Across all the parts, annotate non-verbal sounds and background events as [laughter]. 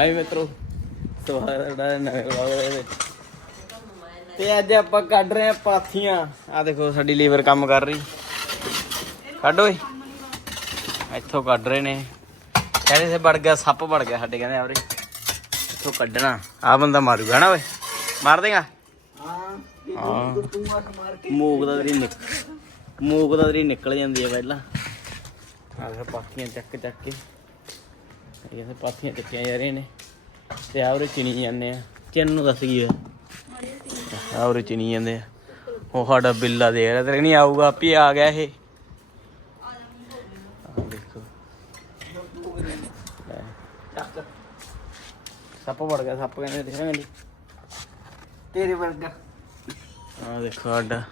High ਮਿੱਤਰੋ ਸਵਾਗਤ ਨਵੇਂ ਵਲੌਗ ਦੇ ਵਿੱਚ। ਤੇ ਅੱਜ ਆਪਾਂ ਕੱਢ ਰਹੇ ਆ ਪਾਥੀਆਂ। ਆ ਦੇਖੋ, ਸਾਡੀ ਲੀਵਰ ਕੰਮ ਕਰ ਰਹੀ। ਕੱਢ ਓਏ। ਇੱਥੋਂ ਕੱਢ ਰਹੇ ਨੇ। ਕਹਿੰਦੇ ਸੇ ਵੜ ਗਿਆ, ਸੱਪ ਵੜ ਗਿਆ ਸਾਡੇ, ਕਹਿੰਦੇ ਆਵਰੇ। ਇੱਥੋਂ ਕੱਢਣਾ। ਆ ਬੰਦਾ ਮਾਰੂਗਾ ਨਾ ਓਏ। ਮਾਰ ਦੇਗਾ? ਹਾਂ। ਮੂਕ ਦਾ ਤੇਰੀ ਨਿਕ ਮੂਕ ਦਾ ਤੇਰੀ ਨਿਕਲ ਜਾਂਦੀ ਹੈ ਪਹਿਲਾਂ। ਆ ਫਿਰ ਪਾਥੀਆਂ ਚੱਕ ਚੱਕ ਕੇ। ਇਹ ਤੇ ਪਾਥੀਆਂ ਚੱਕੀਆਂ ਜਾ ਰਹੀਆਂ ਨੇ ਤੇ ਆਵਰੇ ਚਿਣੀ ਜਾਂਦੇ ਆ। ਚਿੰਨ ਨੂੰ ਦੱਸ ਕੀ ਹੋਇਆ ਆਵਰੇ ਚਿਣੀ ਜਾਂਦੇ ਆ। ਉਹ ਸਾਡਾ ਬਿੱਲਾ ਦੇ ਰਿਹਾ ਤੇਰੇ ਨਹੀਂ ਆਊਗਾ ਆਪੇ ਆ ਗਿਆ ਇਹ। ਆਹ ਦੇਖੋ। ਸੱਪ ਵੜ ਗਿਆ ਸੱਪ ਕਹਿੰਦੇ ਦਿਖ ਰਿਹਾ ਤੇਰੇ ਵਰਗਾ। ਆ ਦੇਖੋ ਸਾਡਾ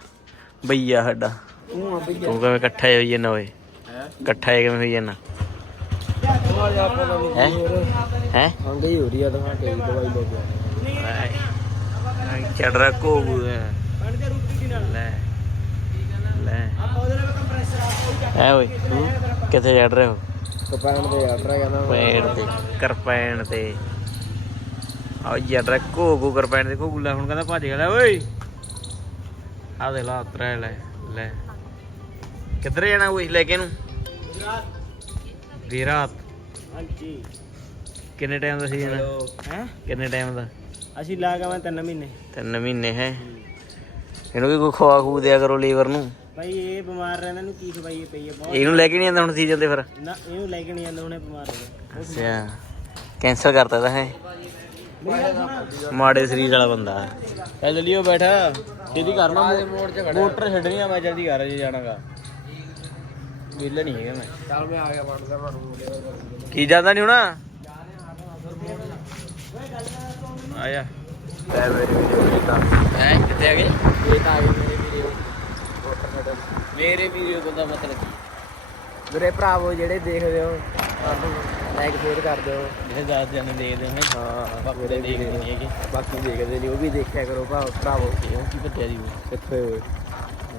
ਬਈਆ ਸਾਡਾ। ਆ ਤੂੰ ਕਿਵੇਂ ਇਕੱਠਾ ਹੋਈ ਜਾਂਦਾ ਓਏ? ਇਕੱਠਾ ਕਿਵੇਂ ਹੋਈ ਜਾਂਦਾ? ਜਾ ਆਪਾਂ ਨੂੰ ਹੈ? ਹੈ ਖੰਗ ਹੀ? ਹੋ ਰਹੀ ਆ ਤਾਂ ਕੇ ਦਵਾਈ ਲੈ ਕੇ ਚੜ ਰਿਹਾ ਕੋਗੂ ਲੈ ਲੈ। ਐ ਓਏ ਕਿੱਥੇ ਚੜ ਰਹੇ ਹੋ? ਕਪੈਣ ਦੇ ਆਰਡਰ ਕਹਿੰਦਾ ਪੈਣ ਤੇ ਕਰਪੈਣ ਤੇ। ਆ ਰਿਹਾ ਕੋਗੂ ਕਰਪੈਣ ਤੇ ਕੋਗੂ ਲੈ ਹੁਣ ਕਹਿੰਦਾ ਭੱਜ ਗਿਆ। ਲੈ ਓਏ। ਆ ਦੇ ਲਾ ਉਤਰਿਆ ਲੈ ਲੈ। ਕਿੱਧਰ ਜਾਣਾ ਓਏ ਲੈ ਕੇ ਇਹਨੂੰ? ਵੀਰਾਤ ਹਾਂਜੀ। ਕਿੰਨੇ ਟਾਈਮ ਦਾ ਸੀ ਜਾਣਾ ਹੈ? ਕਿੰਨੇ ਟਾਈਮ ਦਾ? ਅਸੀਂ ਲਾ ਕੇ ਮੈਂ 3 ਮਹੀਨੇ। ਤਿੰਨ ਮਹੀਨੇ ਹੈ? ਇਹਨੂੰ ਵੀ ਕੋਈ ਖਵਾ ਖੂ ਦਿਆ ਕਰੋ ਲੀਵਰ ਨੂੰ। ਭਾਈ ਇਹ ਬਿਮਾਰ ਰਹਿੰਦਾ ਨੂੰ ਕੀ ਖਵਾਈਏ ਪਈ ਹੈ ਬਹੁਤ। ਇਹਨੂੰ ਲੈ ਕੇ ਨਹੀਂ ਆਂਦਾ ਹੁਣ ਸੀਜ਼ਨ ਤੇ ਫਿਰ? ਨਾ ਇਹਨੂੰ ਲੈ ਕੇ ਨਹੀਂ ਜਾਂਦਾ ਹੁਣੇ ਬਿਮਾਰ ਹੋ ਗਿਆ। ਅੱਛਾ। ਕੈਂਸਲ ਕਰਤਾ ਤਾਂ ਹੈ? ਮਾੜੇ ਸਰੀਰ ਵਾਲਾ ਬੰਦਾ। ਐ ਜਲੀਓ ਬੈਠਾ। ਜਲਦੀ ਕਰਨਾ ਮੋਟਰ ਛੱਡਣੀ ਆ ਮੈਂ ਜਲਦੀ ਕਰ ਜੇ ਜਾਣਾਗਾ ਵਿਹਲਾ ਨਹੀਂ ਹੈਗਾ ਮੈਂ। ਚੱਲ ਮੈਂ ਆ ਗਿਆ ਬਣਦਾ ਬਣੂ ਕੀ ਜਾਂਦਾ ਨਹੀਂ ਹੋਣਾ? ਆਇਆ। ਲੈ ਮੇਰੇ ਵੀਡੀਓ ਤਾਂ ਹੈ ਕਿੱਥੇ ਆ ਗਏ? ਇਹ ਤਾਂ ਆ ਗਈ ਮੇਰੇ ਵੀਡੀਓ ਮੇਰੇ ਵੀਡੀਓ ਦਾ ਮਤਲਬ ਕੀ? ਮੇਰੇ ਭਰਾਵੋ ਜਿਹੜੇ ਦੇਖਦੇ ਹੋ ਲਾਈਕ ਸ਼ੇਅਰ ਕਰ ਦਿਓ ਜਿਹੜੇ 10 ਜਣੇ ਦੇਖਦੇ ਹੋਣੇ ਹਾਂ ਬਾਕੀ ਦੇਖਦੇ ਨਹੀਂ ਹੈਗੇ। ਬਾਕੀ ਦੇਖਦੇ ਨਹੀਂ ਉਹ ਵੀ ਦੇਖਿਆ ਕਰੋ ਭਰਾ ਭਰਾਵੋ। ਇਹ ਕੀ ਉਹ ਕਿੱਥੇ ਹੋਏ?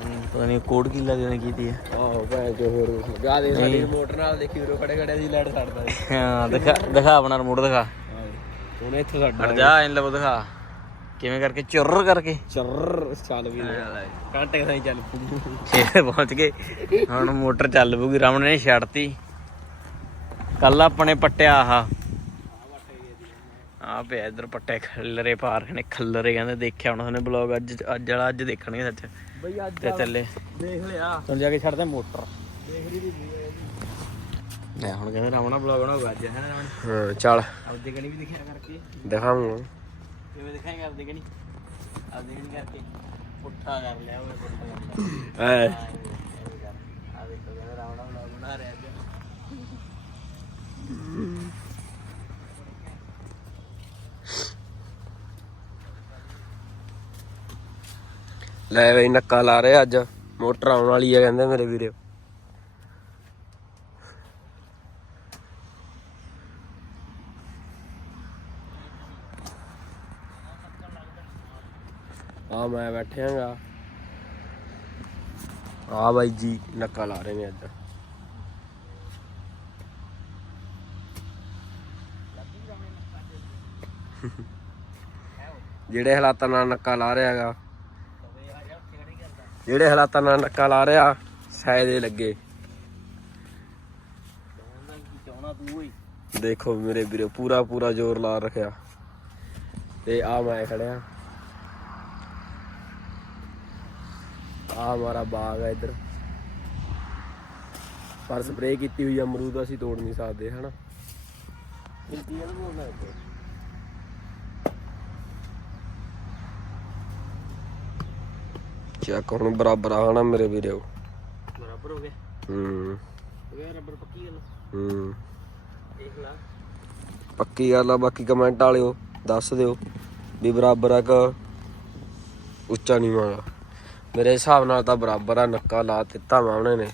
ਪਤਾ ਨਹੀਂ ਕੋਡ ਕੀ ਲੱਗਣ ਕੀਤੀ ਹੈ ਆਹੋ ਭੈਣ ਜੋ ਹੋਰ ਕੁਛ ਗਾ ਦੇ ਸਾਡੀ। ਰਿਮੋਟ ਨਾਲ ਦੇਖੀ ਵੀਰੋ ਖੜੇ ਖੜੇ ਸੀ ਲਾਈਟ ਛੱਡਦਾ ਹਾਂ ਦਿਖਾ ਦਿਖਾ ਆਪਣਾ ਰਿਮੋਟ ਦਿਖਾ। ਹੁਣ ਇੱਥੋਂ ਹਟ ਸਾਡਾ ਜਾ ਇਹਨ ਲਵ ਦਿਖਾ। ਕਿਵੇਂ ਕਰਕੇ? ਚੁਰ ਕਰਕੇ। ਚਰ ਚੱਲ ਵੀ। ਘੰਟੇ ਸਾਈ ਚੱਲ ਪੂ ਛੇ ਪਹੁੰਚ ਗਏ। ਹੁਣ ਮੋਟਰ ਚੱਲ ਪੂਗੀ ਰਮਨ ਨੇ ਛੱਡਤੀ। ਕੱਲ ਆਪਣੇ ਪੱਟਿਆ ਆਹ। ਆ ਪਿਆ ਇਧਰ ਪੱਟੇ ਖੱਲਰੇ ਪਾਰ ਨੇ ਖੱਲਰੇ ਕਹਿੰਦੇ ਦੇਖਿਆ ਹੁਣ ਉਹਨੇ ਬਲੌਗ ਅੱਜ ਅੱਜ ਵਾਲਾ ਅੱਜ ਦੇਖਣਗੇ ਸੱਚ। ਬਈ ਅੱਜ ਤੇ ਚੱਲੇ ਦੇਖ ਲਿਆ। ਤੂੰ ਜਾ ਕੇ ਛੱਡਦੇ ਮੋਟਰ। ਦੇਖ ਲਈ ਦੀ ਲੈ ਹੁਣ ਕਹਿੰਦੇ ਰਮਣਾ ਬਲੌਗ ਬਣਾਉਗਾ ਅੱਜ ਹੈ ਨਾ ਰਮਨ ਹਾਂ ਚੱਲ। ਆਪਦੇ ਗਣੀ ਵੀ ਦਿਖਿਆ ਕਰਕੇ। ਦਿਖਾਉਂਗਾ ਕਿਵੇਂ ਦਿਖਾਏਗਾ ਆਪਦੇ ਗਣੀ ਆਪਦੇ ਗਣੀ ਕਰਕੇ। ਪੁੱਠਾ ਕਰ ਲਿਆ ਓਏ ਪੁੱਠਾ ਐ। ਆ ਦੇਖੋ ਕਹਿੰਦਾ ਰਮਣਾ ਬਲੌਗ ਬਣਾ ਰਿਹਾ ਅੱਜ। ਲੈ ਬਈ ਨੱਕਾ ਲਾ ਰਹੇ ਅੱਜ। ਮੋਟਰ ਆਉਣ ਵਾਲੀ ਆ ਕਹਿੰਦੇ ਮੇਰੇ ਵੀਰੇ। ਆ ਮੈਂ ਬੈਠਿਆਗਾ ਆ ਬਾਈ ਜੀ ਨੱਕਾ ਲਾ ਰਹੇ ਨੇ ਅੱਜ। ਜਿਹੜੇ ਹਾਲਾਤਾਂ ਨਾਲ ਨੱਕਾ ਲਾ ਰਿਹਾ ਹੈਗਾ ਜਿਹੜੇ ਹਾਲਾਤਾਂ ਨਾਲ ਨੱਕਾ ਲਾ ਰਿਹਾ, ਸ਼ਾਇਦ ਲੱਗੇ। ਦੇਖੋ ਮੇਰੇ ਵੀਰੇ, ਪੂਰਾ ਪੂਰਾ ਜ਼ੋਰ ਲਾ ਰੱਖਿਆ। ਤੇ ਆ ਮੈਂ ਖੜਿਆ। ਆ ਹਮਾਰਾ ਬਾਗ ਹੈ ਇੱਧਰ। ਪਰ ਸਪਰੇਅ ਕੀਤੀ ਹੋਈ ਅਮਰੂਦ ਅਸੀਂ ਤੋੜ ਨਹੀਂ ਸਕਦੇ, ਹਨਾ? ਚੱਕ ਹੁਣ ਬਰਾਬਰ ਆ ਹਨਾ ਮੇਰੇ ਵੀਰੇ। ਬਰਾਬਰ ਹੋ ਗਏ ਹੂੰ। ਹੋ ਗਿਆ ਰਬੜ ਪੱਕੀ ਗੱਲ? ਹੂੰ। ਦੇਖ ਲਾ। ਪੱਕੀ ਗੱਲ ਆ ਬਾਕੀ ਕਮੈਂਟ ਵਾਲਿਓ ਦੱਸ ਦਿਓ ਵੀ ਬਰਾਬਰ ਆ ਕਿ ਉੱਚਾ ਨਹੀਂ ਮਾਗਾ ਮੇਰੇ ਹਿਸਾਬ ਨਾਲ ਤਾਂ ਬਰਾਬਰ ਆ ਨੱਕਾ ਲਾ ਦਿੱਤਾ ਵਾ ਉਹਨੇ ਨੇ।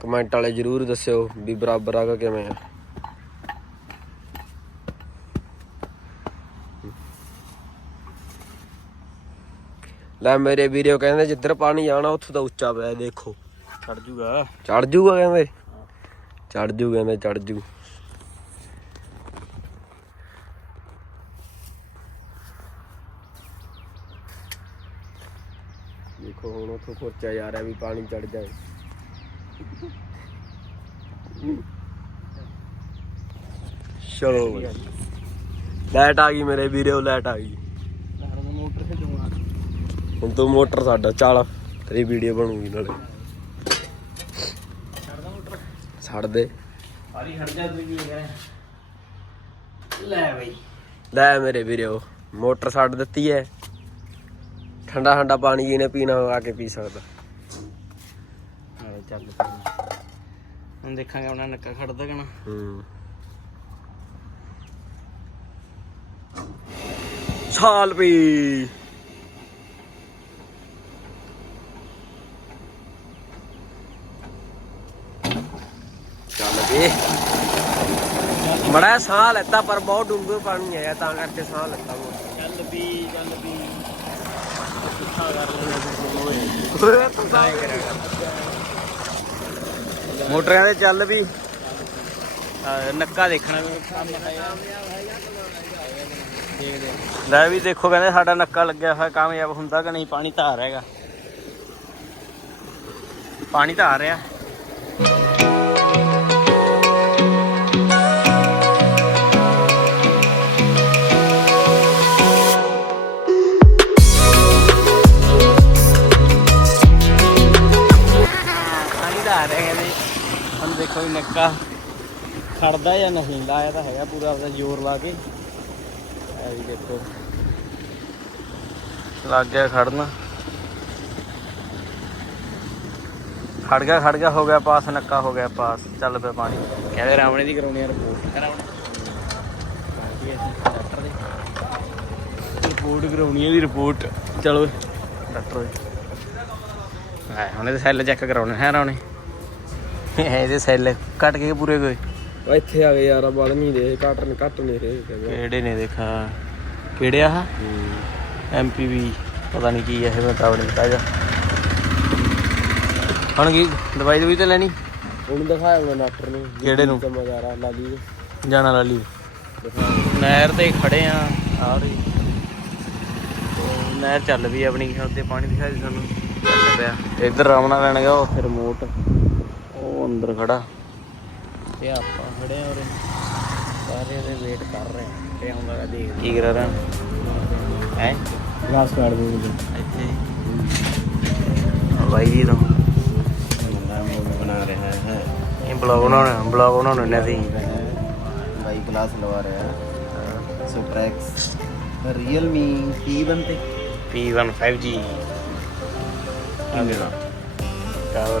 ਕਮੈਂਟ ਵਾਲੇ ਜਰੂਰ ਦੱਸਿਓ ਵੀ ਬਰਾਬਰ ਆ ਕਿ ਕਿਵੇਂ ਆ। ਲੈ ਮੇਰੇ ਵੀਰੋ ਕਹਿੰਦੇ ਜਿੱਧਰ ਪਾਣੀ ਜਾਣਾ ਉੱਥੋਂ ਤਾਂ ਉੱਚਾ ਪਿਆ ਦੇਖੋ। ਚੜ ਜੂਗਾ। ਚੜ ਜੂਗਾ ਕਹਿੰਦੇ? ਚੜ ਜੂ ਕਹਿੰਦੇ ਚੜ ਜੂ। ਦੇਖੋ ਹੁਣ ਉੱਥੋਂ ਖੋਚਿਆ ਜਾ ਰਿਹਾ ਵੀ ਪਾਣੀ ਚੜ ਜਾਏ। ਚਲੋ ਲਾਈਟ ਆ ਗਈ ਮੇਰੇ ਵੀਰੋ ਲਾਈਟ ਆ ਗਈ। ਮੋਟਰ ਸੇ ਜਮਾ ਹੁਣ ਤੂੰ ਮੋਟਰ ਸਾਡਾ ਚੱਲ। ਤੇਰੀ ਵੀਡੀਓ ਬਣੂਗੀ ਨਾਲੇ। ਛੱਡਦਾ ਮੋਟਰ ਛੱਡ ਦੇ। ਸਾਰੀ ਖੜ ਜਾ ਤੂੰ ਕੀ ਕਰੇ ਲੈ ਬਈ। ਲੈ ਮੇਰੇ ਵੀਰੇ ਮੋਟਰ ਛੱਡ ਦਿੱਤੀ ਹੈ ਠੰਡਾ ਠੰਡਾ ਪਾਣੀ ਜਿਹਨੇ ਪੀਣਾ ਆ ਕੇ ਪੀ ਸਕਦਾ। ਨਾਲੇ ਚੱਲ। ਹੁਣ ਦੇਖਾਂਗੇ ਉਹਨਾਂ ਨੱਕਾ ਖੜਦਾ ਕਿ ਨਾ। ਹੂੰ। ਛਾਲ ਪੀ ਚੱਲ ਵੀ ਮੜਾ ਸਾਹ ਲੈਤਾ ਪਰ ਬਹੁਤ ਡੂੰਘੇ ਪਾਣੀ ਆਇਆ ਤਾਂ ਕਰਕੇ ਸਾਹ ਲੈਤਾ ਮੈਂ। ਚੱਲ ਵੀ ਚੱਲ ਵੀ। ਕਰ ਮੋਟਰਾਂ ਤੇ ਚੱਲ ਵੀ। ਆਹ, ਨੱਕਾ ਦੇਖਣਾ ਵੀ ਦੇਖਦੇ। ਲੈ ਵੀ ਦੇਖੋ ਕਹਿੰਦੇ ਸਾਡਾ ਨੱਕਾ ਲੱਗਿਆ ਹੋਇਆ ਕਾਮਯਾਬ ਹੁੰਦਾ ਕਿ ਨਹੀਂ ਪਾਣੀ ਤਾਂ ਆ ਰਿਹਾ ਹੈਗਾ। ਪਾਣੀ ਤਾਂ ਆ ਰਿਹਾ। ਦੇਖੋ ਵੀ ਨੱਕਾ ਖੜਦਾ ਜਾਂ ਨਹੀਂ ਲਾਇਆ ਤਾਂ ਹੈਗਾ ਪੂਰਾ ਆਪਦਾ ਜ਼ੋਰ ਲਾ ਕੇ। ਇਹ ਵੀ ਦੇਖੋ। ਲੱਗ ਗਿਆ ਖੜਨਾ। ਖੜ ਗਿਆ ਖੜ ਗਿਆ ਹੋ ਗਿਆ ਪਾਸ ਨੱਕਾ ਹੋ ਗਿਆ ਪਾਸ। ਚੱਲ ਪਿਆ ਪਾਣੀ। ਕਹਿੰਦੇ ਰਾਵਣੇ ਦੀ ਕਰਾਉਣੀ ਆ ਰਿਪੋਰਟ ਡਾਕਟਰ ਦੀ। ਰਿਪੋਰਟ ਕਰਾਉਣੀ ਹੈ ਦੀ ਰਿਪੋਰਟ ਚਲੋ। ਡਾਕਟਰ ਹਾਂ ਉਹਨੇ ਤਾਂ ਸੈੱਲ ਚੈੱਕ ਕਰਾਉਣੇ ਹੈ ਰਾਵਣੇ? ਇਹਦੇ ਸੈੱਲ। ਕੱਟ ਕੇ ਪੂਰੇ ਗਏ ਉਹ ਇੱਥੇ ਆ ਗਏ ਯਾਰ ਬਲ ਨਹੀਂ ਦੇ ਘੱਟ ਨਹੀਂ ਘੱਟ ਨਹੀਂ ਰਹੇ ਕਿਹੜੇ ਨੇ ਦੇਖਾ ਕਿਹੜੇ ਆ? ਐਮਪੀਵੀ ਪਤਾ ਨਹੀਂ ਕੀ ਇਹ ਬਤਾ ਨਹੀਂ ਪਤਾ ਜਾ। ਹੁਣ ਕੀ ਦਵਾਈ ਦਵਾਈ ਤੇ ਲੈਣੀ? ਉਹਨੂੰ ਦਿਖਾਇਆ ਮੈਂ ਡਾਕਟਰ ਨੂੰ ਕਿਹੜੇ ਨੂੰ? ਚਮਕਾਰਾ ਲਾਲੀ ਜਾਣਾ ਲਾਲੀ। ਨਹਿਰ ਤੇ ਖੜੇ ਆ ਆ ਰਹੀ। ਤੇ ਨਹਿਰ ਚੱਲ ਵੀ ਆਪਣੀ ਉੱਤੇ ਪਾਣੀ ਦਿਖਾਈ ਸਾਨੂੰ। ਚੱਲ ਪਿਆ। ਇੱਧਰ ਰਾਮਣਾ ਲੈਣ ਗਿਆ ਉਹ। ਰਿਮੋਟ ਅੰਦਰ ਖੜਾ। ਤੇ ਆਪਾਂ ਖੜੇ ਔਰ ਸਾਰਿਆਂ ਦੇ ਵੇਟ ਕਰ ਰਹੇ ਹਾਂ ਤੇ ਹੁਣ ਮੇਰਾ ਦੇਖ ਕੀ ਕਰ ਰਹੇ ਹੈ? ਗਲਾਸ ਕਾਰਡ ਦੇ ਇੱਥੇ। ਬਾਈ ਜੀ ਤੋਂ। ਬਣਾ ਰਿਹਾ ਹੈ। ਇਹ ਬਲੌਗ ਬਣਾਉਣਾ ਬਲੌਗ ਬਣਾਉਣਾ ਨੇ ਅਸੀਂ। ਬਾਈ ਗਲਾਸ ਲਵਾ ਰਿਹਾ। ਹੈ। ਸੁਪਰੈਕਸ Realme P1 ਤੇ। P1 5G ਕਿੰਨੇ ਦਾ? ਕਵਰ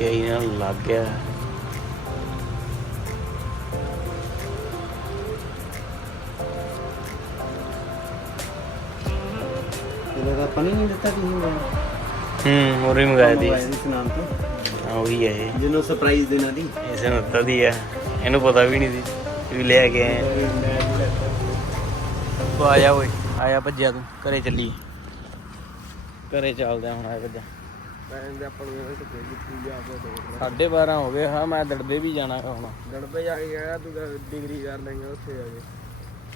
ਕਈ ਨਾਲ ਲੱਗ ਗਿਆ। ਜਿਹੜਾ ਪਾਣੀ ਨਹੀਂ ਦਿੱਤਾ ਤੁਸੀਂ ਨੂੰ। ਹੂੰ ਹੋਰ ਹੀ ਮੰਗਾਇਆ ਦੀ ਨਾਮ ਤੋਂ। ਆ ਉਹੀ ਹੈ ਜਿਹਨੂੰ ਸਰਪ੍ਰਾਈਜ਼ ਦੇਣਾ ਦੀ ਇਸ ਨੂੰ ਦੀ ਆ ਇਹਨੂੰ ਪਤਾ ਵੀ ਨਹੀਂ ਸੀ ਵੀ ਲੈ ਕੇ ਆਏ ਤੂੰ ਆਇਆ ਓਏ ਆਇਆ ਭੱਜਿਆ ਤੂੰ। ਘਰੇ ਚੱਲੀ ਘਰੇ ਚੱਲਦੇ ਹੁਣ ਆਇਆ ਭੱਜਿਆ। ਆਪਾਂ ਨੂੰ ਸਾਢੇ 12 ਹੋ ਗਏ ਹਾਂ ਮੈਂ ਦੜਦੇ ਵੀ ਜਾਣਾ ਹੁਣ। ਗੜਬੇ ਜਾ ਕੇ ਗਿਆ ਤੂੰ ਡਿਗਰੀ ਕਰ ਲੈਂਗੇ ਉੱਥੇ ਜਾ ਕੇ।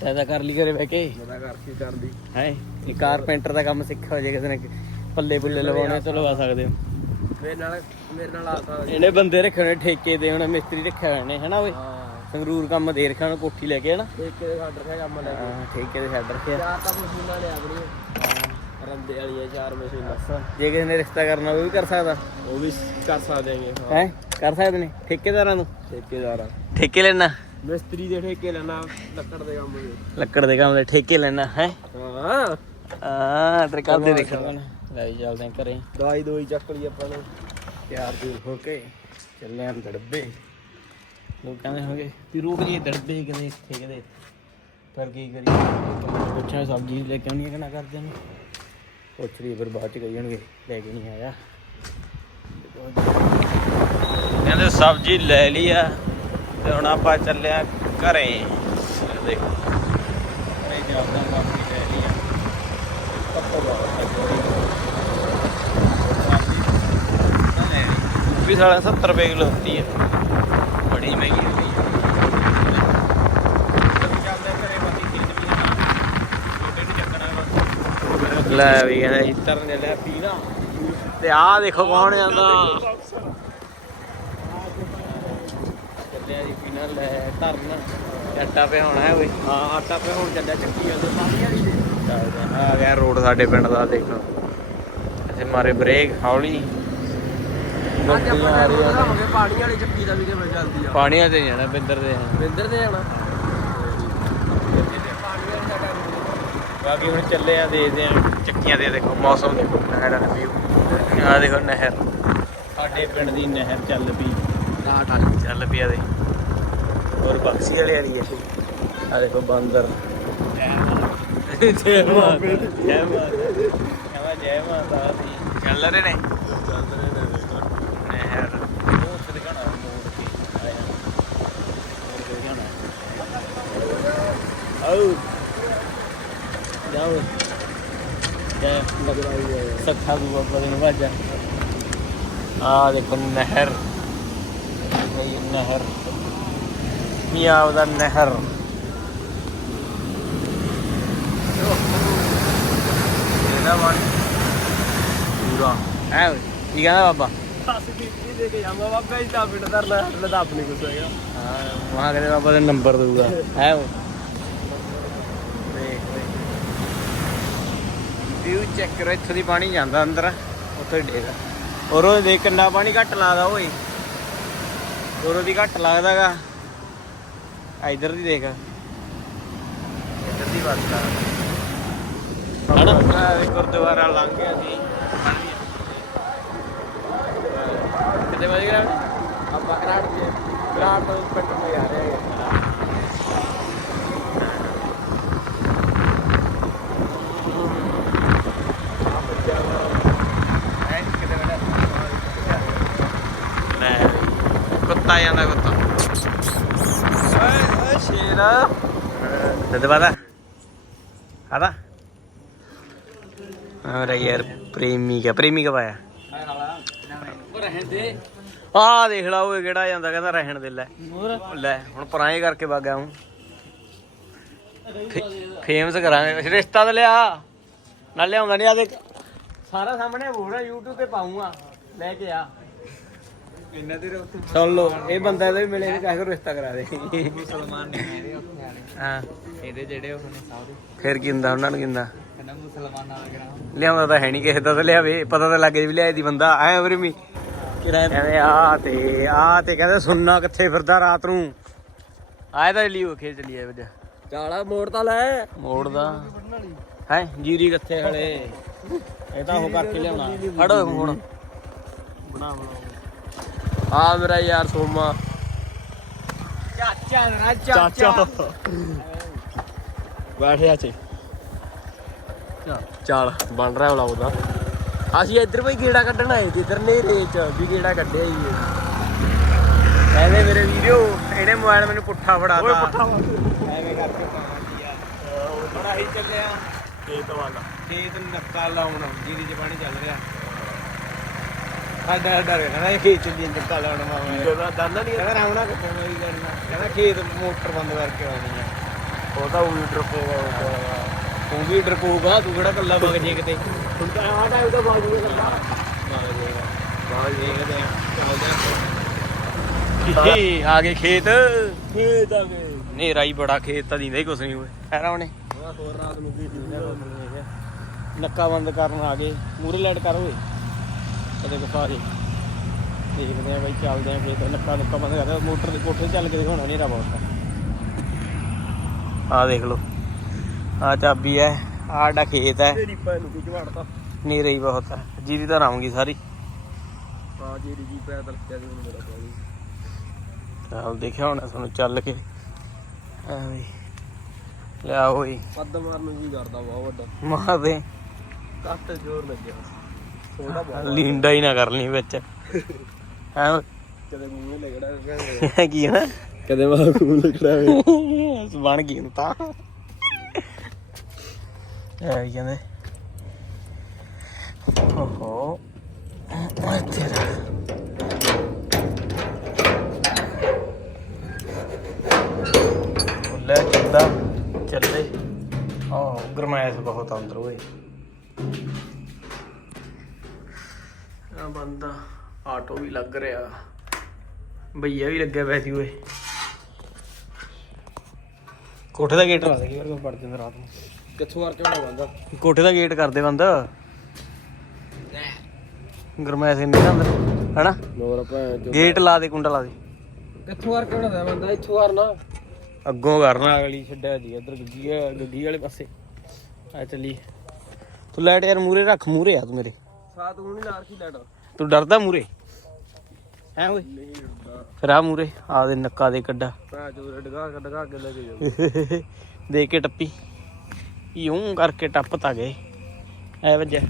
ਤੈਦਾ ਕਰ ਲਈ ਘਰੇ ਬਹਿ ਕੇ। ਪਤਾ ਕਰ ਕੀ ਕਰਦੀ। ਹੈ ਇਹ ਕਾਰਪੈਂਟਰ ਦਾ ਕੰਮ ਸਿੱਖਿਆ ਹੋ ਜੇ ਕਿਸੇ ਨੇ ਪੱਲੇ ਪੁੱਲੇ ਲਵਾਉਣੇ ਤਾਂ ਲਵਾ ਸਕਦੇ ਹੋ। ਮੇਰੇ ਨਾਲ ਮੇਰੇ ਨਾਲ ਆ ਸਕਦਾ। ਇਹਨੇ ਬੰਦੇ ਰੱਖੇ ਹੋਣੇ ਠੇਕੇ ਤੇ ਹੁਣ ਮਿਸਤਰੀ ਰੱਖਿਆ ਹੋਏ ਨੇ ਹਨਾ ਓਏ? ਸੰਗਰੂਰ ਕੰਮ ਦੇ ਰੱਖਿਆ ਹੋਣਾ ਕੋਠੀ ਲੈ ਕੇ ਹਨਾ? ਇੱਕ ਦੇ ਸਾਡ ਰੱਖਿਆ ਕੰਮ ਲੈ ਕੇ। ਠੇਕੇ ਤੇ ਛੱਡ ਰੱਖਿਆ ਚਾਰ ਤਾਂ ਮਸ਼ੀਨਾਂ ਲਿਆ ਆਪਣੀਆਂ ਰੰਦੇ ਵਾਲੀਆਂ ਚਾਰ ਮਸ਼ੀਨਾਂ। ਜੇ ਕਿਸੇ ਨੇ ਰਿਸ਼ਤਾ ਕਰਨਾ ਉਹ ਵੀ ਕਰ ਸਕਦਾ। ਉਹ ਵੀ ਕਰ ਸਕਦੇ ਹਾਂ। ਹੈ? ਕਰ ਸਕਦੇ ਨੇ? ਠੇਕੇਦਾਰਾਂ ਨੂੰ? ਠੇਕੇਦਾਰ। ਠੇਕੇ ਲੈਣਾ? ਮਿਸਤਰੀ ਦੇ ਠੇਕੇ ਲੈਣਾ ਲੱਕੜ ਦੇ ਕੰਮ ਦੇ। ਲੱਕੜ ਦੇ ਕੰਮ ਦੇ ਠੇਕੇ ਲੈਣਾ ਹੈ? ਹਾਂ। ਆ ਤੇਰੇ ਕਰਦੇ ਦੇਖਣਾ ਲੈ ਜੀ ਚੱਲਦੇ ਆਂ ਘਰੇ। ਦਵਾਈ ਦੋਈ ਚੱਕ ਲਈ ਆਪਾਂ ਨੇ। ਤਿਆਰ ਦੂਰ ਹੋ ਕੇ ਚੱਲੇ ਆਂ ਦੜਬੇ। ਲੋਕ ਕਹਿੰਦੇ ਹੋਣਗੇ ਵੀ ਰੁਕ ਜੀ ਦੜਬੇ ਕਦੇ ਇੱਥੇ ਕਦੇ ਇੱਥੇ। ਫਿਰ ਕੀ ਕਰੀਏ? ਪੁੱਛਾਂ ਸਬਜ਼ੀ ਲੈ ਕੇ ਆਉਣੀ ਹੈ ਕਿ ਨਾ ਕਰਦੇ ਨੇ? ਪੁੱਛ ਲਈ ਫਿਰ ਬਾਅਦ ਚ ਕਹੀ ਜਾਣਗੇ ਲੈ ਕੇ ਨਹੀਂ ਆਇਆ। ਕਹਿੰਦੇ ਸਬਜ਼ੀ ਲੈ ਲਈ ਆ ਤੇ ਹੁਣ ਆਪਾਂ ਚੱਲਿਆ ਘਰੇ। ਦੇਖੋ। ਘਰੇ ਜਾਂਦਾ ਸਬਜ਼ੀ ਲੈ ਲਈ ਆ। ਪੱਪਾ ਵੀ ਸਾਲਾ 70 ਰੁਪਏ ਕਿਲੋ ਹੁੰਦੀ ਹੈ ਬੜੀ ਮਹਿੰਗੀ ਹੁੰਦੀ ਹੈ ਲੈ ਵੀ ਕਹਿੰਦਾ ਇੱਤਰ ਨੇ ਲੈ ਪੀਣਾ ਤੇ ਆਹ ਦੇਖੋ ਕੌਣ ਜਾਂਦਾ। ਚੱਲਿਆ ਜੀ ਪੀਣਾ ਲੈ ਧਰਨਾ ਆਟਾ ਪਿਆ ਹੋਣਾ ਹੈ ਓਏ ਹਾਂ ਆਟਾ ਪਿਆ ਹੁਣ ਚੱਲਿਆ ਚੱਕੀ ਜਾਂਦੇ। ਸਾਰੀਆਂ ਦੀ ਆ ਗਿਆ ਰੋਡ ਸਾਡੇ ਪਿੰਡ ਦਾ ਦੇਖੋ ਇੱਥੇ ਮਾਰੇ ਬ੍ਰੇਕ ਹੌਲੀ। ਰਹੀਆਂ ਨੇ। ਪਾਣੀ ਵਾਲੀ ਚੱਕੀ ਦਾ ਵੀ ਕਿਵੇਂ ਚੱਲਦੀ ਆ। ਪਾਣੀਆਂ ਤੇ ਜਾਣਾ ਬਿੰਦਰ ਦੇ ਵਿੰਦਰ ਦੇ ਜਾਣਾ। ਬਾਕੀ ਹੁਣ ਚੱਲੇ ਆ ਦੇਖਦੇ ਆ ਚੱਕੀਆਂ ਦੇ ਦੇਖੋ ਮੌਸਮ ਦੇਖੋ ਨਹਿਰਾਂ ਦਾ ਵੀਊ ਆ ਦੇਖੋ ਨਹਿਰ। ਸਾਡੇ ਪਿੰਡ ਦੀ ਨਹਿਰ ਚੱਲ ਪਈ। ਰਾਟ ਵਾਲੀ ਚੱਲ ਪਈ ਆ ਦੇ। ਹੋਰ ਬਕਸੀ ਵਾਲੇ ਆ ਰਹੀ ਹੈ ਆ ਦੇਖੋ ਬਾਂਦਰ। ਜੈ ਮਾਤਾ। ਜੈ ਮਾਤਾ। ਜੈ ਮਾਤਾ। ਦੀ। ਚੱਲ ਰਹੇ ਨੇ? ਚੱਲ ਰਹੇ ਨੇ ਨਹਿਰ। ਉਹ ਉੱਥੇ ਦਿਖਾਣਾ ਮੋੜ ਕੇ। ਆਇਆ। ਮੋੜ ਜੈ ਸੱਖਾ ਨੂੰ ਬਾਬਾ ਦੇ ਨਵਾਜਾ ਆ ਦੇਖੋ ਨਹਿਰ। ਇਹ ਨਹਿਰ। ਪੰਜਾਬ ਦਾ ਨਹਿਰ। ਇਹਦਾ ਵਨ ਪੂਰਾ। ਹੈ ਕੀ ਕਹਿੰਦਾ ਬਾਬਾ? ਬੀਬੀ ਦੇ ਕੇ ਜਾਵਾਂ। ਬਾਬਾ ਜੀ ਤਾਂ ਪਿੰਡ ਧਰ ਲੈ ਲੈ ਆਪਣੀ ਕੁਛ ਹੈਗਾ। ਹਾਂ ਵਹਾਂ ਕਹਿੰਦੇ ਬਾਬਾ ਦਾ ਨੰਬਰ ਦਊਗਾ। ਹੈ ਉਹ ਦੇਖ ਵੀਊ ਚੈੱਕ ਕਰੋ ਇੱਥੋਂ ਦੀ ਪਾਣੀ ਜਾਂਦਾ ਅੰਦਰ ਉੱਥੇ ਡੇਗਾ। ਔਰ ਉਹ ਦੇਖ ਕਿੰਨਾ ਪਾਣੀ ਘੱਟ ਲੱਗਦਾ ਓਏ। ਔਰ ਉਹਦੀ ਘੱਟ ਲੱਗਦਾਗਾ। ਇਧਰ ਦੀ ਦੇਖ। ਇੱਧਰ ਦੀ ਵਰਤਾ ਹਣਾ ਗੁਰਦੁਆਰਾ ਲੰਘ ਗਿਆ ਸੀ ਕਿਤੇ ਵਜ ਗਿਆ ਆਪਾਂ ਦੇ ਕਰਾੜ ਤੋਂ ਪਿੰਡ ਤੋਂ ਆ ਰਿਹਾ ਹੈ ਹੈ ਕਿਤੇ ਬੈਠਾ ਲੈ ਕੁੱਤਾ ਜਾਂਦਾ ਕੁੱਤਾ। ਓਏ ਓਏ ਸ਼ੇਰਾ। ਦਦ ਬਾਦਾ ਆਦਾ ਅਰੇ ਯਾਰ ਪ੍ਰੇਮੀ ਕਾ ਪ੍ਰੇਮੀ ਕਾ ਪਾਇਆ ਉਹ ਰਹਿਣ ਦੇ ਆਹ ਦੇਖ ਲਾ ਉਹ ਕਿਹੜਾ ਜਾਂਦਾ ਕਹਿੰਦਾ ਰਹਿਣ ਦੇ ਲੈ। ਲੈ ਹੁਣ ਪਰਾਏ ਕਰਕੇ ਵਗ ਹੂੰ। ਫੇਮਸ ਕਰਾਂਗੇ। ਰਿਸ਼ਤਾ ਤਾਂ ਲਿਆ। ਨਾ ਲਿਆਉਂਦਾ ਨਹੀਂ ਆ ਦੇਖ। ਸਾਰਾ ਸਾਹਮਣੇ ਬੋਲ YouTube ਤੇ ਪਾਉਂਗਾ ਲੈ ਕੇ ਆ। ਇੰਨਾ ਦੇਰ ਉੱਥੇ? ਸੁਣ ਲਓ ਇਹ ਬੰਦਾ ਇਹਦਾ ਵੀ ਮਿਲੇ ਤੇ ਕਹਿ ਕੇ ਰਿਸ਼ਤਾ ਕਰਾ ਦੇ। ਮੁਸਲਮਾਨ ਨੇ ਮੇਰੇ ਉੱਥੇ ਆਣੇ। ਹਾਂ। ਇਹਦੇ ਜਿਹੜੇ ਉਹ ਨੇ ਸਾਧੂ ਫਿਰ ਕੀ ਹੁੰਦਾ ਉਹਨਾਂ ਨੂੰ ਕਿੰਦਾ? ਕਹਿੰਦਾ ਮੁਸਲਮਾਨਾਂ ਦਾ ਗ੍ਰਾਮ ਲਿਆਉਂਦਾ ਤਾਂ ਹੈ ਨਹੀਂ ਕਿਸੇ ਦਾ ਤਾਂ ਲਿਆਵੇ ਪਤਾ ਤਾਂ ਲੱਗੇ ਵੀ ਲਿਆਏ ਦੀ ਬੰਦਾ ਐ ਉਰੇ ਵੀ। ਕਹਿੰਦੇ ਆ ਤੇ ਆ ਤੇ ਕਹਿੰਦੇ ਸੁਣਨਾ ਕਿੱਥੇ ਫਿਰਦਾ ਰਾਤ ਨੂੰ। ਆਏ ਤਾਂ ਲਿਓ ਖੇਤ ਚਲੀਏ ਵਜਾ। ਚਾਲਾ ਮੋੜ ਤਾਂ ਲੈ। ਮੋੜਦਾ। ਹੈ ਜੀਰੀ ਕਿੱਥੇ ਹਲੇ ਇਹ ਤਾਂ ਉਹ ਕਰਕੇ ਲਿਆਉਣਾ। ਫੜੋ ਹੁਣ। ਬਣਾ ਬਣਾ। ਆ ਮੇਰਾ ਯਾਰ ਸੋਮਾ। ਚਾਚਾ ਨਾ ਚਾਚਾ। ਬੈਠਿਆ ਚ ਚੱਲ। ਬਣ ਰਿਹਾ ਵਲੌਗ ਦਾ। ਅਸੀਂ ਇੱਧਰ ਵੀ ਗੇੜਾ ਕੱਢਣ ਆਏ ਸੀ ਇੱਧਰ ਨੇਰੇ ਚ ਵੀ ਗੇੜਾ ਕੱਢਿਆ ਜੀ ਕਹਿੰਦੇ ਮੇਰੇ ਵੀਡੀਓ ਇਹਨੇ ਮੋਬਾਈਲ ਮੈਨੂੰ ਪੁੱਠਾ ਫੜਾਤਾ। ਓਏ ਪੁੱਠਾ ਐਵੇਂ ਕਰਕੇ ਪਾਉਂਦੀ ਆ। ਬੜਾ ਹੀ ਚੱਲਿਆ ਖੇਤ ਵਾਲਾ। ਖੇਤ ਨੱਕਾ ਲਾਉਣ ਜੀਰੀ ਚ ਪਾਣੀ ਚੱਲ ਰਿਹਾ। ਸਾਡਾ ਡਰ ਕਹਿੰਦਾ ਇਹ ਖੇਤ ਚ ਨੱਕਾ ਲਾਉਣ ਮਾਮਾ ਜਦੋਂ ਦਾਨਾ ਨਹੀਂ ਕਹਿੰਦਾ ਰਾਉਣਾ ਕਿੱਥੋਂ ਮੇਰੀ ਕਰਨਾ ਕਹਿੰਦਾ ਖੇਤ ਮੋਟਰ ਬੰਦ ਕਰਕੇ ਆਉਣੀ ਆ। ਉਹ ਤਾਂ ਉਲਟ ਰਪੋਗਾ ਤੂੰ। ਵੀ ਡਰਪੋਗਾ ਤੂੰ ਕਿਹੜਾ ਕੱਲਾ ਵਗ ਜੇ ਕਿਤੇ? ਹੁਣ ਤਾਂ ਆ ਟਾਈਮ ਦਾ ਬਾਜੂ ਦਾ ਗੱਲਾਂ ਵਗ ਜੇਗਾ ਵਗ ਦੇਖਦੇ ਆ ਚੱਲਦੇ ਆ। ਆ ਗਏ ਖੇਤ। ਖੇਤ ਆ ਗਏ। ਨੇਰਾ ਹੀ ਬੜਾ ਖੇਤ ਤਾਂ ਦਿੰਦਾ ਹੀ ਕੁਛ ਨਹੀਂ ਹੋਏ ਐਰਾ ਉਹਨੇ ਹੋਰ ਰਾਤ ਨੂੰ ਕੀ ਸੀ ਨੱਕਾ ਬੰਦ ਕਰਨ ਆ ਗਏ। ਮੂਰੇ ਲਾਈਟ ਕਰ ਓਏ। ਕਦੇ ਕਫਾ ਦੇ ਦੇਖਦੇ ਆ ਬਾਈ ਚੱਲਦੇ ਆ ਖੇਤ ਨੱਕਾ ਨੁੱਕਾ ਬੰਦ ਕਰ। ਮੋਟਰ ਦੇ ਕੋਠੇ ਚੱਲ ਕੇ ਦਿਖਾਉਣਾ ਨੇਰਾ ਬਹੁਤ ਆ। ਦੇਖ ਲਓ। ਆ ਚਾਬੀ ਐ ਆਡਾ ਖੇਤ ਐ ਨੇਰਾ ਹੀ ਬਹੁਤ ਐ ਜੀਰੀ ਤਾਂ ਰਾਉਂਗੀ ਸਾਰੀ। ਆ ਜੀਰੀ ਜੀ ਪੈਦਲ ਚੱਲ ਹੁਣ ਮੇਰਾ ਚੱਲ ਦੇਖਿਆ ਹੋਣਾ ਤੁਹਾਨੂੰ ਚੱਲ ਕੇ। ਐਵੇਂ। ਲਿਆ ਓਏ ਪੱਦ ਮਾਰਨ ਨੂੰ ਜੀ ਕਰਦਾ ਬਹੁਤ ਵੱਡਾ ਮਾਰ ਦੇ ਕੱਟ ਜ਼ੋਰ ਲੱਗਿਆ ਥੋੜਾ ਲੀਂਡਾ ਹੀ ਨਾ ਕਰ ਲਈ ਵਿੱਚ ਹਾਂ ਕਦੇ ਮੂੰਹ ਲੱਗੜਾ ਕੀ ਹੈ ਕਦੇ ਮਾ [laughs] ਮੂੰਹ ਲੱਗੜਾ ਬਣ ਗਈ ਹੁਣ ਤਾਂ ਐ ਕਹਿੰਦੇ ਓਹੋ ਮੈਂ ਤੇਰਾ ਗਰਮੈਸ਼ ਬਹੁਤ ਆ ਅੰਦਰ ਓਏ। ਆ ਬੰਦਾ ਆਟੋ ਵੀ ਲੱਗ ਰਿਹਾ। ਭਈਆ ਵੀ ਲੱਗਿਆ ਵੈਸੀ ਓਏ। ਕੋਠੇ ਦਾ ਗੇਟ ਲਾ ਦੇ ਕਿ ਵਾਰ ਪੜ ਜਾਂਦਾ ਰਾਤ ਨੂੰ। ਕਿੱਥੋਂ ਵਾਰ ਕਿਉਂ ਬੰਦਾ? ਕੋਠੇ ਦਾ ਗੇਟ ਕਰਦੇ ਬੰਦ। ਗਰਮੈਸ਼ ਇੰਨੀ ਨਾ ਅੰਦਰ ਹਨਾ? ਮੋਰ ਭੈਣ ਗੇਟ ਲਾ ਦੇ ਕੁੰਡਾ ਲਾ ਦੇ। ਕਿੱਥੋਂ ਵਾਰ ਕਿਉਂ ਦਾ ਬੰਦਾ? ਇੱਥੋਂ ਵਾਰ ਨਾ। ਅੱਗੋਂ ਕਰਨਾ ਅਗਲੀ ਛੱਡਿਆ ਦੀ ਇੱਧਰ ਗੱਗੀ ਆ ਗੱਗੀ ਵਾਲੇ ਪਾਸੇ। ਆ ਚੱਲੀ। ਤੂੰ ਲਾਈਟ ਯਾਰ ਮੂਰੇ ਰੱਖ ਮੂਰੇ ਆ ਤੂੰ ਮੇਰੇ। ਸਾਤ ਨੂੰ ਨਹੀਂ ਲਾਰ ਕੀ ਲੈਟ ਤੂੰ ਡਰਦਾ ਮੂਰੇ ਹੈ ਓਏ? ਨਹੀਂ ਡਰਦਾ। ਫਿਰ ਆ ਮੂਰੇ ਆ ਦੇ ਨੱਕਾ ਦੇ ਕੱਡਾ ਭੈਣ ਚੋ ਡਗਾ ਡਗਾ ਕੇ ਲੈ ਕੇ ਜਾਓ ਦੇ ਕੇ ਟੱਪੀ। ਯੂੰ ਕਰਕੇ ਟੱਪ ਤਾਂ ਗਏ। ਐ ਵੱਜਿਆ।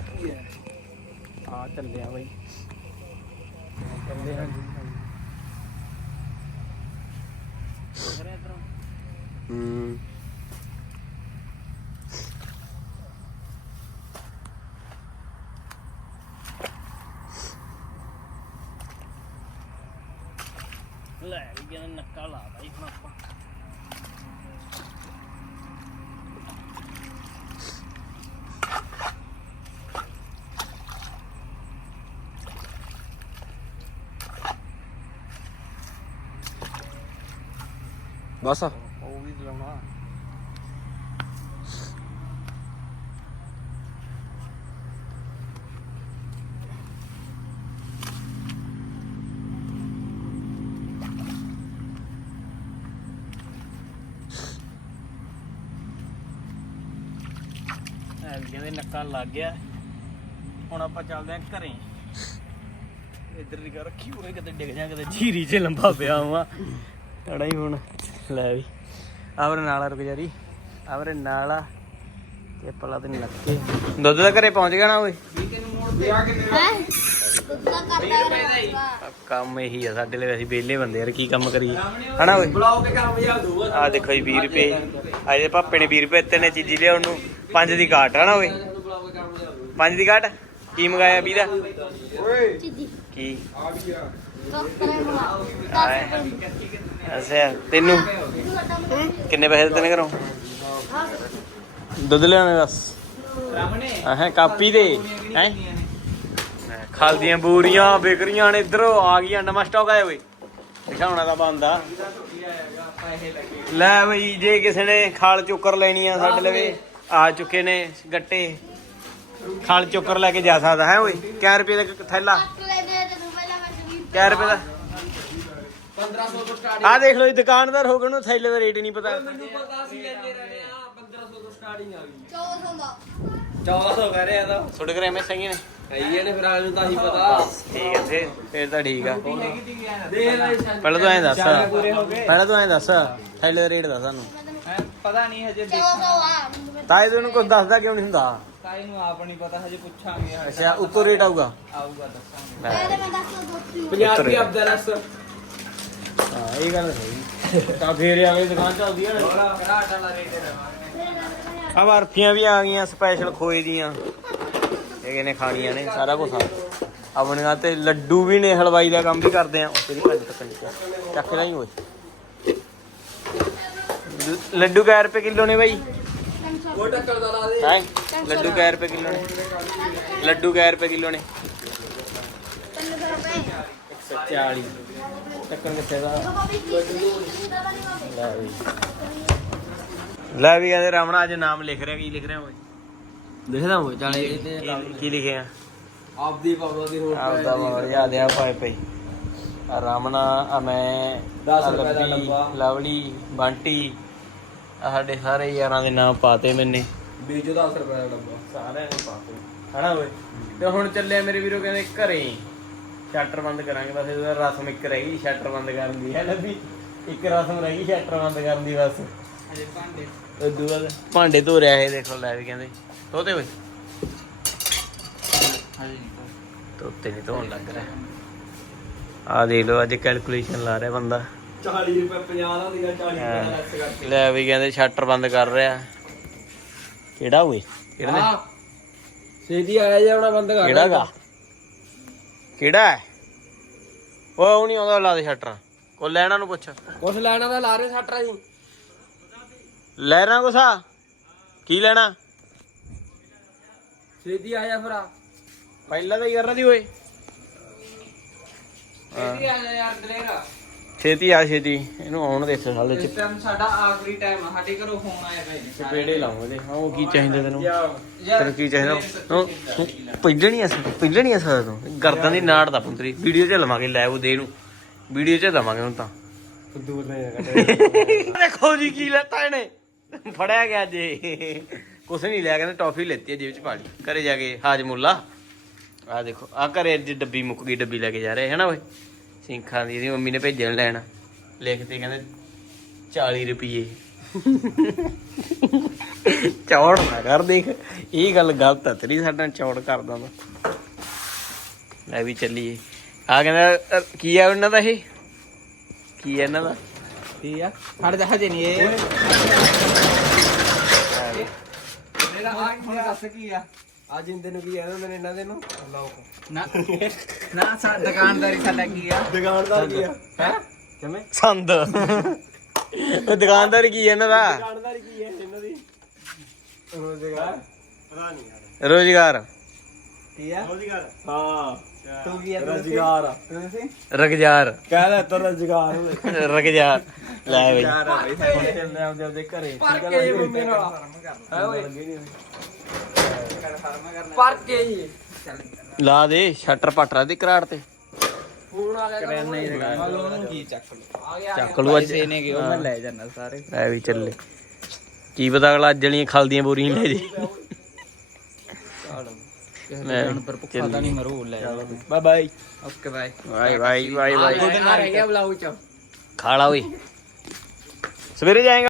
ਆ ਚੱਲਿਆ ਬਾਈ। ਚੱਲੇ ਹਾਂ ਜੀ ਹੂੰ ਲੈ ਵੀ ਗਿਆ ਨੱਕਾ ਲਾ ਬਾਈ ਹੁਣ ਆਪਾਂ ਬਸ। ਉਹ ਵੀ ਲਾਉਣਾ ਐ ਨੱਕਾ ਲੱਗ ਗਿਆ। ਹੁਣ ਆਪਾਂ ਚੱਲਦੇ ਆਂ ਘਰੇ। ਇੱਧਰ ਦੀ ਕਰ ਰੱਖੀ ਹੋਏ ਕਿਤੇ ਡਿੱਗ ਜਾ ਕਿਤੇ ਝੀਰੀ 'ਚ ਲੰਬਾ ਪਿਆ ਵਾ ਅੜਾ ਹੀ ਹੁਣ। ਲੈ ਵੀ। ਆਵਰੇ ਨਾਲ ਰੁਕ ਜਾਰੀ ਆਵਰੇ ਨਾਲ ਤੇ ਪਲਾ ਤੇ ਲੱਗ ਕੇ ਦੁੱਧ ਦਾ ਘਰੇ ਪਹੁੰਚ ਗਿਆ ਨਾ ਓਏ? ਕੰਮ ਇਹੀ ਆ ਸਾਡੇ ਲਈ ਅਸੀਂ ਵਿਹਲੇ ਬੰਦੇ ਯਾਰ ਕੀ ਕੰਮ ਕਰੀਏ? ਹਨਾ ਓਏ? ਬਲੌਗ ਤੇ ਕੰਮ ਜਾ ਦੂਗਾ ਆ ਦੇਖੋ ਜੀ 20 ਰੁਪਏ। ਆਜੇ ਪਾਪੇ ਨੇ 20 ਰੁਪਏ ਦਿੱਤੇ ਨੇ ਚੀਜ਼ੀ ਲਿਆਉਣ ਨੂੰ। ਪੰਜ ਦੀ ਕਾਟ ਹਨਾ ਓਏ? ਪੰਜ ਦੀ ਕਾਟ ਕੀ ਮੰਗਾਇਆ 20 ਦਾ ਓਏ ਕੀ ਆ ਵੀ ਆ। ਅੱਛਾ ਤੈਨੂੰ? ਕਿੰਨੇ ਪੈਸੇ ਦਿੱਤੇ ਨੇ ਘਰੋਂ? ਦੁੱਧ ਲਿਆਉਣੇ ਬਸ ਆਹ ਕਾਪੀ ਦੇ। ਹੈ? ਖਾਲ ਦੀਆਂ ਬੂਰੀਆਂ ਬੇਕਰੀਆਂ ਨੇ ਇਧਰੋਂ ਆ ਗਈਆਂ ਨਵਾਂ ਸਟਾਕ ਆਇਆ ਓਏ। ਦਿਖਾਉਣਾ ਤਾਂ ਬੰਦਾ। ਲੈ ਬਈ ਜੇ ਕਿਸੇ ਨੇ ਖਾਲ ਚੋਕਰ ਲੈਣੀ ਆ ਸਾਡੇ ਲਵੇ ਆ ਚੁੱਕੇ ਨੇ ਗੱਟੇ। ਖਾਲ ਚੋਕਰ ਲੈ ਕੇ ਜਾ ਸਕਦਾ ਹੈ ਓਏ? ਕਿਆ ਰੁਪਏ ਦਾ ਇੱਕ ਥੈਲਾ? ਕਿਆ ਰੁਪਏ ਦਾ? 1500 ਤੋਂ ਸਟਾਰਟ ਆ ਦੇਖ ਲਓ ਇਹ ਦੁਕਾਨਦਾਰ ਹੋ ਗਏ ਨੂੰ ਥੈਲੇ ਦਾ ਰੇਟ ਹੀ ਨਹੀਂ ਪਤਾ। ਮੈਨੂੰ ਪਤਾ ਸੀ ਲੈਂਦੇ ਰਹਿਣੇ ਆ 1500 ਤੋਂ ਸਟਾਰਟਿੰਗ ਆ ਗਈ। 1400 ਕਹਿ ਰਿਹਾ ਤਾਂ। ਤੁਹਾਡੇ ਘਰੇ ਐਵੇਂ ਸਹੀ ਨੇ? ਹੈਗੀ ਨੇ ਫਿਰ ਆਨੂੰ ਤਾਂ ਹੀ ਪਤਾ। ਠੀਕ ਹੈ ਫੇਰ ਫੇਰ ਤਾਂ ਠੀਕ ਆ। ਦੇਖ ਲੈ ਪਹਿਲਾਂ ਤੂੰ ਐਂ ਦੱਸ। ਪਹਿਲਾਂ ਤੂੰ ਐਂ ਦੱਸ। ਥੈਲੇ ਦਾ ਰੇਟ ਦੱਸ ਸਾਨੂੰ। ਪਤਾ ਨਹੀਂ ਹਜੇ ਤਾਏ ਤੈਨੂੰ ਕੁਝ ਦੱਸਦਾ ਕਿਉਂ ਨਹੀਂ ਹੁੰਦਾ? ਤਾਈ ਨੂੰ ਆਪ ਨਹੀਂ ਪਤਾ ਹਜੇ ਪੁੱਛਾਂਗੇ। ਅੱਛਾ ਉੱਤੋਂ ਰੇਟ ਆਊਗਾ। ਆਊਗਾ ਦੱਸਾਂਗੇ। ਲੈ, 50 ਰੁਪਏ ਆਪਦਾ ਰਸ ਹਾਂ ਇਹ ਗੱਲ ਸਹੀ। ਤਾਂ ਫੇਰ ਗਈ ਦੁਕਾਨ ਚੱਲਦੀ ਆ। ਹੈ ਆ ਬਰਫੀਆਂ ਵੀ ਆ ਗਈਆਂ ਸਪੈਸ਼ਲ ਖੋਏ ਦੀਆਂ। ਇਹ ਕਿਨੇ ਖਾਣੀਆਂ ਨੇ? ਸਾਰਾ ਕੁਝ ਆ। ਆਪਣੀਆਂ ਤੇ ਲੱਡੂ ਵੀ ਨੇ ਹਲਵਾਈ ਦਾ ਕੰਮ ਵੀ ਕਰਦੇ ਆ। ਉਹ ਤੇਰੀ ਭੱਜ ਤੱਕ ਨਹੀਂ ਚੱਕ ਲ- ਲੱਡੂ ਕੈ ਰੁਪਏ ਕਿਲੋ ਨੇ ਬਾਈ? ਉਹ ਟੱਕਰ ਦਾ ਲਾ ਦੇ। ਹੈ? ਲੱਡੂ ਕੈ ਰੁਪਏ ਕਿਲੋ ਨੇ? ਲੱਡੂ ਕੈ ਰੁਪਏ ਕਿਲੋ ਨੇ? 140 ਟੱਕਰ ਕਿੱਥੇ ਦਾ? ਲੈ ਵੀ। ਲੈ ਵੀ ਕਹਿੰਦੇ ਰਾਮਣਾ ਅੱਜ ਨਾਮ ਲਿਖ ਰਿਹਾ ਕੀ ਲਿਖ ਰਿਹਾ ਓਏ? ਦੇਖਦਾ ਹੋਏ ਚਾਲੇ ਕੀ- ਕੀ ਲਿਖਿਆ? ਆਪਦੀ ਪਾਵਰ ਦੀ ਹੋਰ ਆਪਦਾ ਬਾਬਾ ਯਾਦ ਆ ਪਾਏ ਪਈ। ਆ ਰਾਮਣਾ ਆ ਮੈਂ ਦਸ ਆ ਰੁਪਏ ਦਾ ਡੱਬਾ। ਲਵਲੀ ਬੰਟੀ ਆ ਸਾਡੇ ਸਾਰੇ ਯਾਰਾਂ ਦੇ ਨਾਮ ਪਾਤੇ ਮੈਨੇ। ਬੀਜੋ 10 ਰੁਪਏ ਦਾ ਡੱਬਾ। ਸਾਰਿਆਂ ਨੇ ਪਾਤੇ। ਹਨਾ ਓਏ? ਤੇ ਹੁਣ ਚੱਲਿਆ ਮੇਰੇ ਵੀਰੋ ਕਹਿੰਦੇ ਘਰੇ। ਸ਼ਟਰ ਬੰਦ ਕਰਾਂਗੇ ਬਸ ਇਹਦਾ ਰਸਮ ਇੱਕ ਰਹਿ ਗਈ ਸ਼ਟਰ ਬੰਦ ਕਰਨ ਦੀ ਹੈ ਲੱਭੀ ਇੱਕ ਰਸਮ ਰਹਿ ਗਈ ਸ਼ਟਰ ਬੰਦ ਕਰਨ ਦੀ ਬਸ। ਹਜੇ ਭਾਂਡੇ। ਧੋ ਰਿਹਾ ਇਹ ਦੇਖੋ ਲੈ ਵੀ ਕਹਿੰਦੇ। ਧੋਤੇ ਓਏ ਹਜੇ ਤੋਤੇ ਨਹੀਂ ਧੋਣ ਲੱਗ ਰਿਹਾ। ਆ ਦੇਖ ਲਓ ਅੱਜ ਕੈਲਕੂਲੇਸ਼ਨ ਲਾ ਰਿਹਾ ਬੰਦਾ। 40 ਰੁਪਏ 50 ਦਾ ਦੀਆਂ 40 ਰੁਪਏ ਲੈਸ ਕਰਕੇ। ਲੈ ਵੀ ਕਹਿੰਦੇ ਸ਼ਟਰ ਬੰਦ ਕਰ ਰਿਹਾ। ਕਿਹੜਾ ਓਏ? ਕਿਹੜਾ? ਨੇ? ਛੇਤੀ ਆਇਆ ਜੇ ਆਪਣਾ ਬੰਦ ਕਰ ਕਿਹੜਾ ਗਾ? ਕਿਹੜਾ ਹੈ? ਉਹ ਉਹ ਨਹੀਂ ਆਉਂਦਾ ਲਾ ਦੇ ਸ਼ਟਰ। ਕੋ ਲੈਣਾ ਨੂੰ ਪੁੱਛ। ਕੁਛ ਲੈਣਾ ਤਾਂ ਲਾ ਰਹੇ ਸੱਟਰਾ ਜੀ ਲੈਣਾ ਕੁਛਾ ਕੀ ਲੈਣਾ? ਛੇਤੀ ਆਇਆ ਭਰਾ ਪਹਿਲਾਂ ਤਾਂ ਯਾਰ ਦੀ ਓਏ। ਛੇਤੀ ਆ ਜਾ ਯਾਰ ਦਲੇਰਾ ਛੇਤੀ ਆ ਛੇਤੀ। ਇਹਨੂੰ ਆਉਣ ਦੇ ਇਸ ਸਾਲੇ ਇਸ ਚ ਟਾਈਮ ਸਾਡਾ ਆਖਰੀ ਟਾਈਮ ਆ ਸਾਡੇ ਘਰੋਂ ਫੋਨ ਆਇਆ ਪਏ ਨੇ ਸਾਰੇ। ਪੇੜੇ ਲਾਉਂਗੇ ਹਾਂ ਉਹ ਕੀ ਚਾਹੀਦਾ ਤੈਨੂੰ? ਤੈਨੂੰ ਕੀ ਚਾਹੀਦਾ? ਉਹ ਤੂੰ ਪਹਿਲਾਂ ਨਹੀਂ ਸਕਦਾ ਪਹਿਲਾਂ ਨਹੀਂ ਸਕਦਾ ਤੂੰ। ਗਰਦਾਂ ਦੀ ਨਾੜ ਦਾ ਪੁੰਤਰੀ। ਵੀਡੀਓ 'ਚ ਲਵਾਂਗੇ ਲੈ ਉਹ ਦੇ ਨੂੰ। ਵੀਡੀਓ 'ਚ ਦਵਾਂਗੇ ਹੁਣ ਤਾਂ। ਦੂਰ ਨਹੀਂ [laughs] ਦੇਖੋ ਜੀ ਕੀ ਲੈਤਾ ਇਹਨੇ। ਫੜਿਆ ਗਿਆ ਜੇ ਕੁਛ ਨਹੀਂ ਲਿਆ ਕਹਿੰਦੇ ਟੌਫੀ ਲੈਤੀ ਹੈ ਜੇਬ 'ਚ ਪਾ ਲਈ। ਘਰੇ ਜਾ ਕੇ ਹਾਜਮੁੱਲਾ। ਆ ਦੇਖੋ ਆ ਘਰੇ ਅੱਜ ਡੱਬੀ ਮੁੱਕ ਗਈ ਡੱਬੀ ਲੈ ਕੇ ਜਾ ਰਹੇ ਹੈ ਨਾ ਓਏ? ਸਿੰਖਾਂ ਦੀ ਇਹਦੀ ਮੰਮੀ ਨੇ ਭੇਜਣ ਲੈਣ। ਲਿਖਤੇ ਕਹਿੰਦੇ 40 ਰੁਪਏ ਚੌੜ ਨਾ ਕਰ ਦੇਖ ਇਹ ਗੱਲ ਗਲਤ ਹੈ ਤੇਰੀ ਸਾਡਾ ਚੌੜ ਕਰਦਾ ਤਾਂ ਲੈ ਵੀ ਚੱਲੀਏ। ਆ ਕਹਿੰਦਾ ਕੀ ਆ ਉਹਨਾਂ ਦਾ ਇਹ? ਕੀ ਹੈ ਇਹਨਾਂ ਦਾ? ਠੀਕ ਆ? ਖੜ ਜਾ ਹਜੇ ਨਹੀਂ ਇਹ। ਮੇਰਾ ਆ ਦੱਸ ਕੀ ਆ? ਅੱਜ ਇੰਦੇ ਨੂੰ ਕੀ ਕਹਿੰਦੇ ਨੇ ਇਹਨਾਂ? ਦੇ ਨੂੰ ਨਾ ਨਾ ਸਾ ਦੁਕਾਨਦਾਰੀ ਸਾਡਾ ਕੀ ਆ? ਦੁਕਾਨਦਾਰ ਕੀ ਆ? ਹੈ? ਕਿਵੇਂ? ਸੰਦ। ਉਹ ਦੁਕਾਨਦਾਰ ਕੀ ਹੈ ਇਹਨਾਂ ਦਾ? ਦੁਕਾਨਦਾਰ ਕੀ ਹੈ ਇਹਨਾਂ ਦੀ? ਰੋਜ਼ਗਾਰ। ਪਤਾ ਨਹੀਂ ਯਾਰ। ਰੋਜ਼ਗਾਰ। ਕੀ ਆ? ਰੋਜ਼ਗਾਰ। ਹਾਂ। ਤੂੰ ਕੀ ਆ ਰੋਜ਼ਗਾਰ। ਤੁਸੀਂ ਰਗਜ਼ਾਰ। ਕਹਿੰਦਾ ਤਾਂ ਰੋਜ਼ਗਾਰ ਹੋਵੇ। ਰਗਜ਼ਾਰ। ਲੈ ਬਈ। ਯਾਰ ਆ ਬਈ। ਚੱਲਦੇ ਆਪਦੇ ਘਰੇ। ਪਰ ਕੇ ਮੰਮੀ ਨਾਲ। ਹੈ ਓਏ। ਪਰ ਕੇ ਜੀ ਲਾ ਦੇ ਸ਼ਟਰ ਪਟਰਾ ਦੀ ਕਰਾੜ ਤੇ। ਫੋਨ ਆ ਗਿਆ ਨਹੀਂ ਲਗਾ ਉਹਨੂੰ ਕੀ ਚੱਕ ਲੋ ਆ ਗਿਆ ਚੱਕ ਲਓ ਅੱਜ। ਪੈਸੇ ਨੇ ਕਿ ਉਹ ਮੈਂ ਲੈ ਜਾਣਾ ਸਾਰੇ। ਲੈ ਵੀ ਚੱਲੇ। ਕੀ ਪਤਾ ਅਗਲਾ ਅੱਜ ਵਾਲੀਆਂ ਖਲਦੀਆਂ ਬੋਰੀਆਂ ਲੈ ਜੇ। ਜਾਨ ਪਰ ਭੁੱਖਾ ਤਾਂ ਨਹੀਂ ਮਰੂ ਲੈ bye bye. Okay bye. Bye bye bye bye. ਖਾ ਲਾ ਓਏ। ਸਵੇਰੇ ਜਾਏਗਾ।